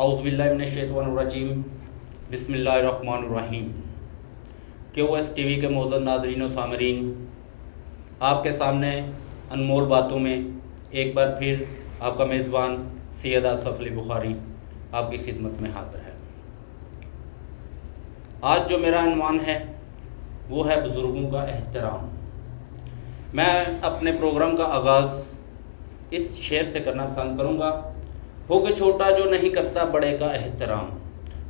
اعوذ باللہ من الشیطان الرجیم بسم اللہ الرحمن الرحیم۔ QS ٹی وی کے معزز ناظرین و سامعین، آپ کے سامنے انمول باتوں میں ایک بار پھر آپ کا میزبان سید آصف علی بخاری آپ کی خدمت میں حاضر ہے۔ آج جو میرا عنوان ہے وہ ہے بزرگوں کا احترام۔ میں اپنے پروگرام کا آغاز اس شعر سے کرنا پسند کروں گا: ہو کے چھوٹا جو نہیں کرتا بڑے کا احترام،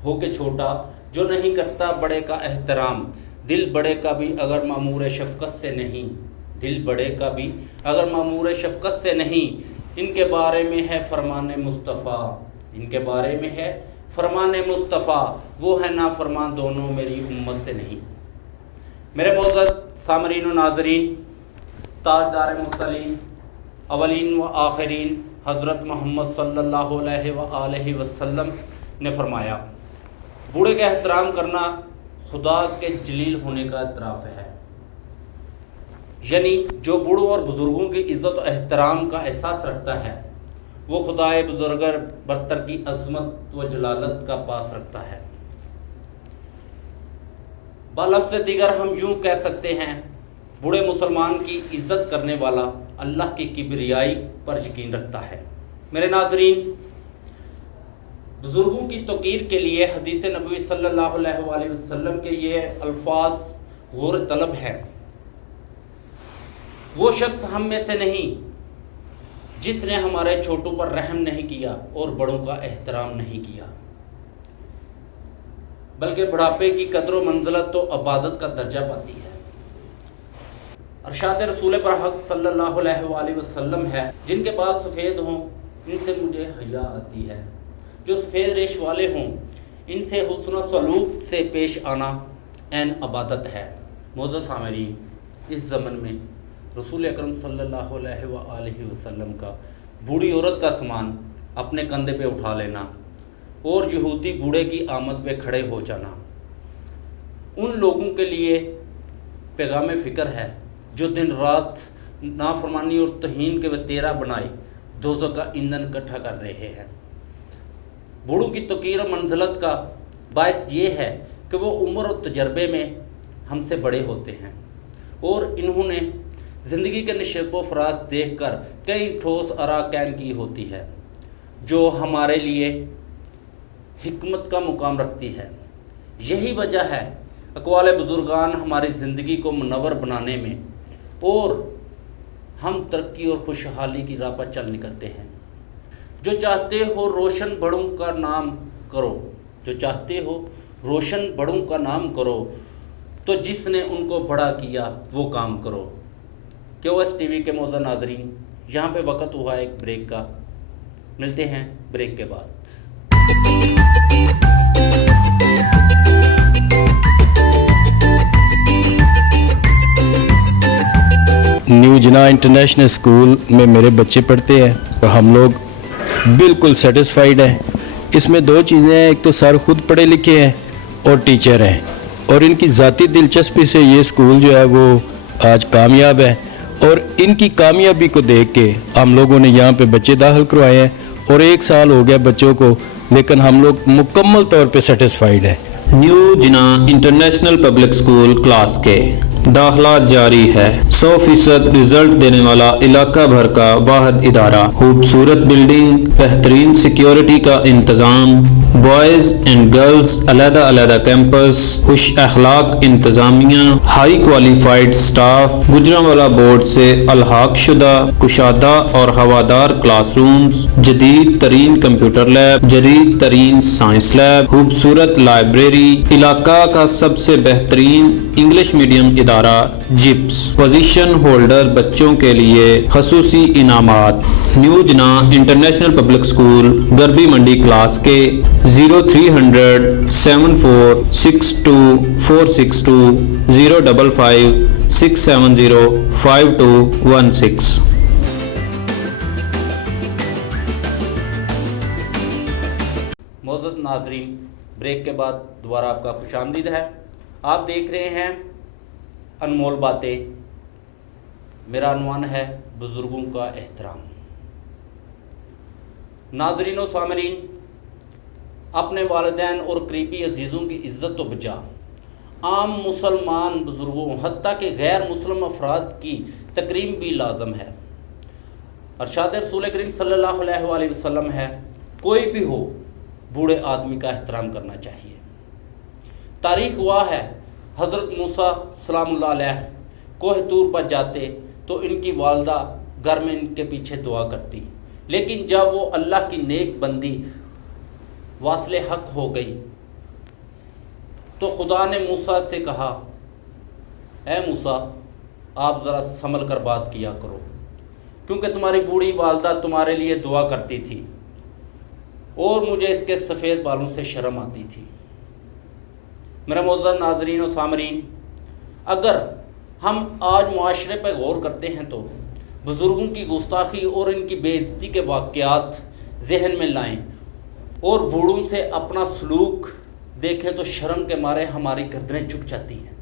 ہو کے چھوٹا جو نہیں کرتا بڑے کا احترام، دل بڑے کا بھی اگر مامور شفقت سے نہیں، دل بڑے کا بھی اگر مامور شفقت سے نہیں، ان کے بارے میں ہے فرمان مصطفیٰ، ان کے بارے میں ہے فرمان مصطفیٰ، وہ ہے نافرمان دونوں میری امت سے نہیں۔ میرے معزز سامعین و ناظرین، تاجدار مرسلین اولین و آخرین حضرت محمد صلی اللہ علیہ وآلہ وسلم نے فرمایا، بوڑھے کا احترام کرنا خدا کے جلیل ہونے کا اعتراف ہے۔ یعنی جو بوڑھوں اور بزرگوں کی عزت و احترام کا احساس رکھتا ہے وہ خدائے بزرگر برتر کی عظمت و جلالت کا پاس رکھتا ہے۔ بلفظ دیگر ہم یوں کہہ سکتے ہیں، بوڑھے مسلمان کی عزت کرنے والا اللہ کی کبریائی پر یقین رکھتا ہے۔ میرے ناظرین، بزرگوں کی توقیر کے لیے حدیث نبوی صلی اللہ علیہ وآلہ وسلم کے یہ الفاظ غور طلب ہے: وہ شخص ہم میں سے نہیں جس نے ہمارے چھوٹوں پر رحم نہیں کیا اور بڑوں کا احترام نہیں کیا، بلکہ بڑھاپے کی قدر و منزلت تو عبادت کا درجہ پاتی ہے۔ ارشاد رسول پر حق صلی اللہ علیہ وآلہ وسلم ہے، جن کے بال سفید ہوں ان سے مجھے حیا آتی ہے، جو سفید ریش والے ہوں ان سے حسن و سلوک سے پیش آنا عین عبادت ہے۔ معزز سامعین، اس زمن میں رسول اکرم صلی اللہ علیہ وآلہ وسلم کا بوڑھی عورت کا سامان اپنے کندھے پہ اٹھا لینا اور یہودی بوڑھے کی آمد پہ کھڑے ہو جانا ان لوگوں کے لیے پیغام فکر ہے جو دن رات نافرمانی اور توہین کے وتیرہ بنائے دوزخ کا ایندھن اکٹھا کر رہے ہیں۔ بوڑھوں کی توقیر و منزلت کا باعث یہ ہے کہ وہ عمر اور تجربے میں ہم سے بڑے ہوتے ہیں اور انہوں نے زندگی کے نشیب و فراز دیکھ کر کئی ٹھوس آراء قائم کی ہوتی ہے جو ہمارے لیے حکمت کا مقام رکھتی ہے۔ یہی وجہ ہے اقوال بزرگان ہماری زندگی کو منور بنانے میں اور ہم ترقی اور خوشحالی کی راہ پر چل نکلتے ہیں۔ جو چاہتے ہو روشن بڑوں کا نام کرو، جو چاہتے ہو روشن بڑوں کا نام کرو، تو جس نے ان کو بڑا کیا وہ کام کرو۔ QS ٹی وی کے معزز ناظرین، یہاں پہ وقت ہوا ایک بریک کا، ملتے ہیں بریک کے بعد۔ نیو جناح انٹرنیشنل اسکول میں میرے بچے پڑھتے ہیں اور ہم لوگ بالکل سیٹسفائیڈ ہیں۔ اس میں دو چیزیں ہیں، ایک تو سر خود پڑھے لکھے ہیں اور ٹیچر ہیں، اور ان کی ذاتی دلچسپی سے یہ اسکول جو ہے وہ آج کامیاب ہے، اور ان کی کامیابی کو دیکھ کے ہم لوگوں نے یہاں پہ بچے داخل کروائے ہیں اور 1 سال ہو گیا بچوں کو، لیکن ہم لوگ مکمل طور پہ سیٹسفائیڈ ہیں۔ نیو جناح انٹرنیشنل پبلک اسکول کلاس کے داخلات جاری ہے۔ 100% رزلٹ دینے والا علاقہ بھر کا واحد ادارہ، خوبصورت بلڈنگ، بہترین سیکیورٹی کا انتظام، بوائز اینڈ گرلز علیحدہ علیحدہ کیمپس، خوش اخلاق انتظامیہ، high qualified staff, Gujranwala board سے الحاق شدہ کشادہ اور ہوادار کلاس رومز، جدید ترین کمپیوٹر لیب، جدید ترین سائنس لیب، خوبصورت لائبریری، علاقہ کا سب سے بہترین انگلش میڈیم ادارہ جپس، پوزیشن ہولڈر بچوں کے لیے خصوصی انعامات۔ نیو جناح انٹرنیشنل پبلک اسکول گربی منڈی کلاس کے 0300 74 62 462 055 670 5216۔ معزز ناظرین، بریک کے بعد دوبارہ آپ کا خوش آمدید ہے۔ آپ دیکھ رہے ہیں انمول باتیں، میرا عنوان ہے بزرگوں کا احترام۔ ناظرین و سامعین، اپنے والدین اور قریبی عزیزوں کی عزت و بجا عام مسلمان بزرگوں حتیٰ کہ غیر مسلم افراد کی تکریم بھی لازم ہے۔ ارشاد رسول کریم صلی اللہ علیہ وآلہ وسلم ہے، کوئی بھی ہو بوڑھے آدمی کا احترام کرنا چاہیے۔ تاریخ گواہ ہے، حضرت موسیٰ سلام اللہ علیہ کوہ طور پر جاتے تو ان کی والدہ گھر میں ان کے پیچھے دعا کرتی، لیکن جب وہ اللہ کی نیک بندی واصل حق ہو گئی تو خدا نے موسیٰ سے کہا، اے موسیٰ آپ ذرا سنبھل کر بات کیا کرو، کیونکہ تمہاری بوڑھی والدہ تمہارے لیے دعا کرتی تھی اور مجھے اس کے سفید بالوں سے شرم آتی تھی۔ میرے معزز ناظرین و سامعین، اگر ہم آج معاشرے پہ غور کرتے ہیں تو بزرگوں کی گستاخی اور ان کی بے عزتی کے واقعات ذہن میں لائیں اور بوڑھوں سے اپنا سلوک دیکھیں تو شرم کے مارے ہماری گردنیں جھک جاتی ہیں۔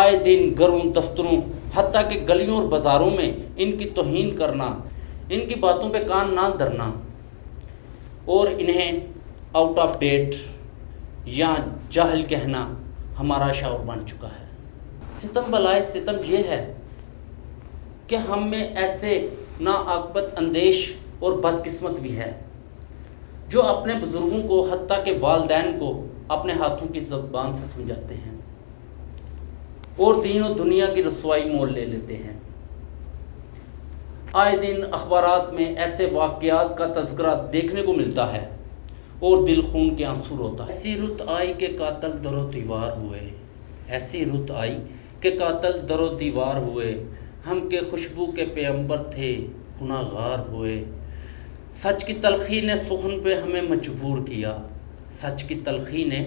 آئے دن گھروں، دفتروں، حتیٰ کہ گلیوں اور بازاروں میں ان کی توہین کرنا، ان کی باتوں پہ کان نہ دھرنا اور انہیں آؤٹ آف ڈیٹ یا جاہل کہنا ہمارا شعور بن چکا ہے۔ ستم بلائے ستم یہ ہے کہ ہم میں ایسے ناعاقبت اندیش اور بدقسمت بھی ہے جو اپنے بزرگوں کو حتیٰ کہ والدین کو اپنے ہاتھوں کی زبان سے سمجھاتے ہیں اور دین و دنیا کی رسوائی مول لے لیتے ہیں۔ آئے دن اخبارات میں ایسے واقعات کا تذکرہ دیکھنے کو ملتا ہے اور دل خون کے آنسو روتا ہے۔ ایسی رت آئی کہ قاتل در و دیوار ہوئے، ایسی رت آئی کہ قاتل در و دیوار ہوئے، ہم کے خوشبو کے پیغمبر تھے گناہ گار ہوئے۔ سچ کی تلخی نے سخن پہ ہمیں مجبور کیا، سچ کی تلخی نے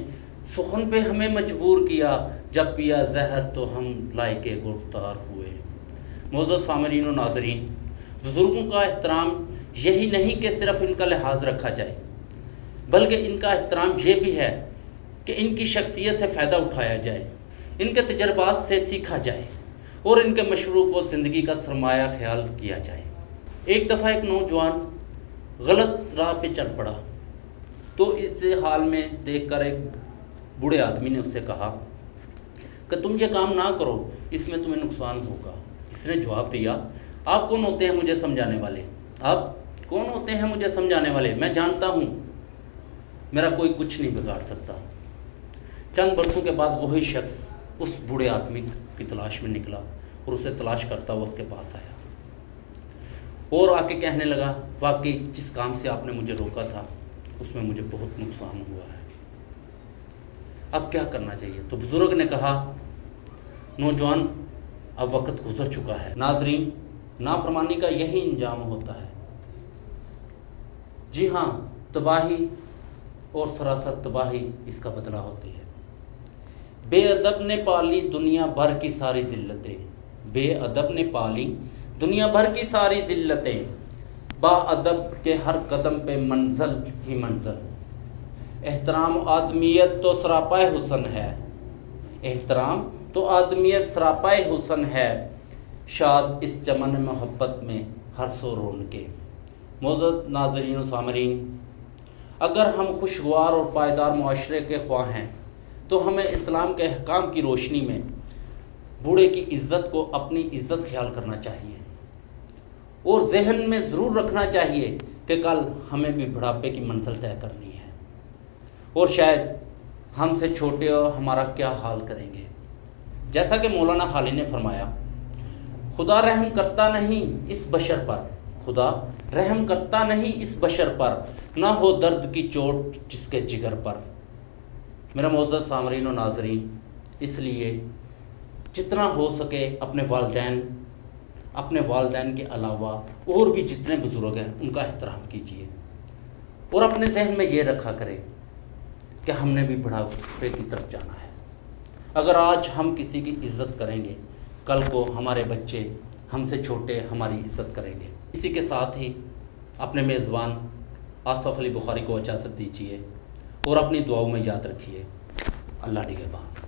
سخن پہ ہمیں مجبور کیا، جب پیا زہر تو ہم لائق گفتار ہوئے۔ معزز سامعین و ناظرین، بزرگوں کا احترام یہی نہیں کہ صرف ان کا لحاظ رکھا جائے، بلکہ ان کا احترام یہ بھی ہے کہ ان کی شخصیت سے فائدہ اٹھایا جائے، ان کے تجربات سے سیکھا جائے اور ان کے مشروب و زندگی کا سرمایہ خیال کیا جائے۔ ایک دفعہ ایک نوجوان غلط راہ پہ چل پڑا تو اس حال میں دیکھ کر ایک بوڑھے آدمی نے اس سے کہا کہ تم یہ کام نہ کرو، اس میں تمہیں نقصان ہوگا۔ اس نے جواب دیا، آپ کون ہوتے ہیں مجھے سمجھانے والے؟ آپ کون ہوتے ہیں مجھے سمجھانے والے؟ میں جانتا ہوں میرا کوئی کچھ نہیں بگاڑ سکتا۔ چند برسوں کے بعد وہی شخص اس بوڑھے آدمی کی تلاش میں نکلا اور اسے تلاش کرتا ہوا اس کے پاس آیا اور آ کے کہنے لگا، واقعی جس کام سے آپ نے مجھے روکا تھا اس میں مجھے بہت نقصان ہوا ہے، اب کیا کرنا چاہیے؟ تو بزرگ نے کہا، نوجوان اب وقت گزر چکا ہے۔ ناظرین، نافرمانی کا یہی انجام ہوتا ہے۔ جی ہاں، تباہی اور سراسر تباہی اس کا بدلہ ہوتی ہے۔ بے ادب نے پالی دنیا بھر کی ساری ذلتیں، بے ادب نے پالی دنیا بھر کی ساری ذلتیں، با ادب کے ہر قدم پہ منزل ہی منزل۔ احترام آدمیت تو سراپائے حسن ہے، احترام تو آدمیت سراپائے حسن ہے، شاد اس چمن محبت میں ہر سو رون کے۔ معزز ناظرین و سامعین، اگر ہم خوشگوار اور پائیدار معاشرے کے خواہ ہیں تو ہمیں اسلام کے احکام کی روشنی میں بوڑھے کی عزت کو اپنی عزت خیال کرنا چاہیے اور ذہن میں ضرور رکھنا چاہیے کہ کل ہمیں بھی بڑھاپے کی منزل طے کرنی ہے اور شاید ہم سے چھوٹے ہمارا کیا حال کریں گے۔ جیسا کہ مولانا حالی نے فرمایا، خدا رحم کرتا نہیں اس بشر پر، خدا رحم کرتا نہیں اس بشر پر، نہ ہو درد کی چوٹ جس کے جگر پر۔ میرا معزز سامعین و ناظرین، اس لیے جتنا ہو سکے اپنے والدین کے علاوہ اور بھی جتنے بزرگ ہیں ان کا احترام کیجیے اور اپنے ذہن میں یہ رکھا کرے کہ ہم نے بھی بڑھاپے کی طرف جانا ہے۔ اگر آج ہم کسی کی عزت کریں گے، کل کو ہمارے بچے ہم سے چھوٹے ہماری عزت کریں گے۔ اسی کے ساتھ ہی اپنے میزبان آصف علی بخاری کو اجازت دیجیے اور اپنی دعاؤں میں یاد رکھیے۔ اللہ نگہبان۔